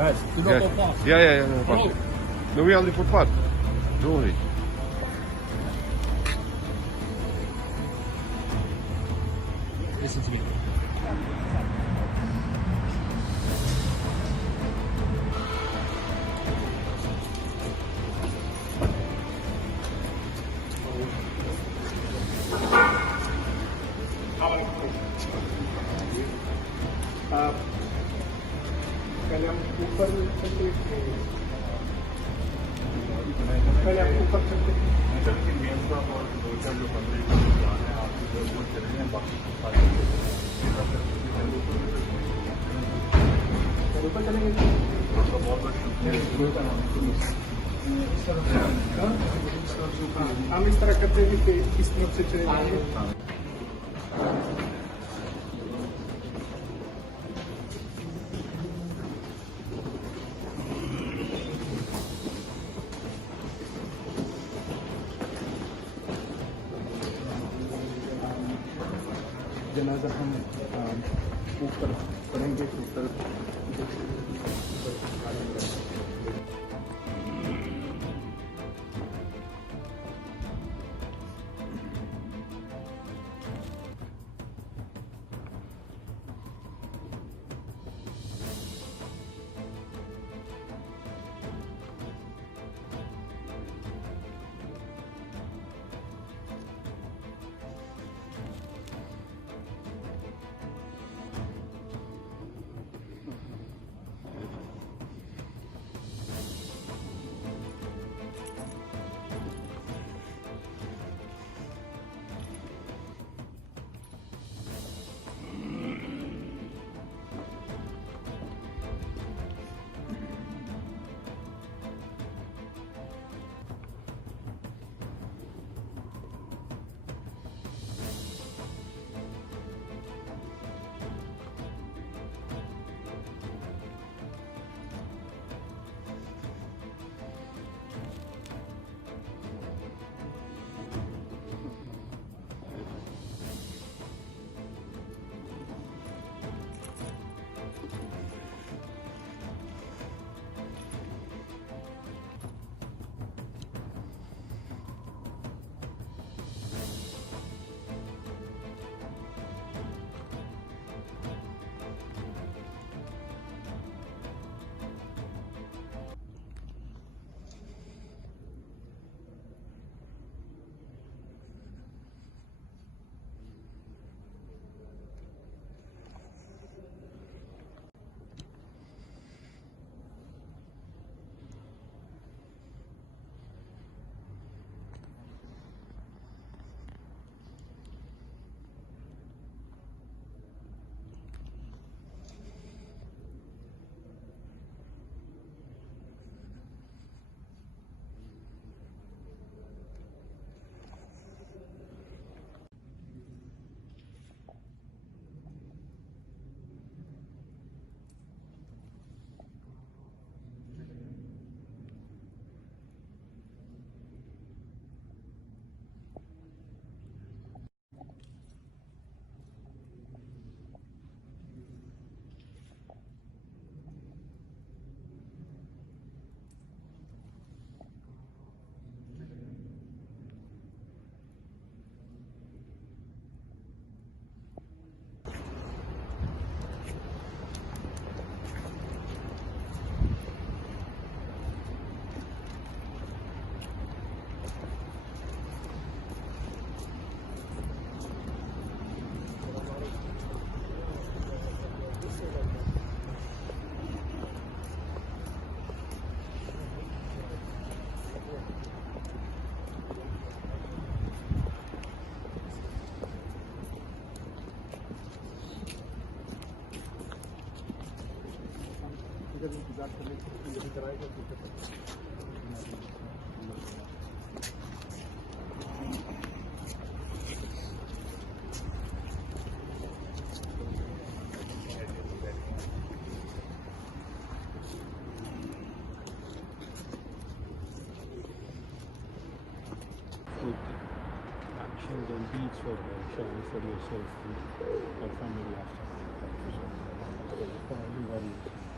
Guys, do not Yeah. go past. Yeah, no, Bro. past. No, we only footpath. Don't worry. Listen to me. पहले हम ऊपर चलते पहले हम ऊपर चलते ऊपर चलेंगे हम इस तरह करते हैं कि इस तरफ से चले जाएंगे जनाजा हम ऊपर पढ़ेंगे ऊपर इंतजार करने के लिए कराएगा actions and deeds for showing for yourself and family after. So, for everybody.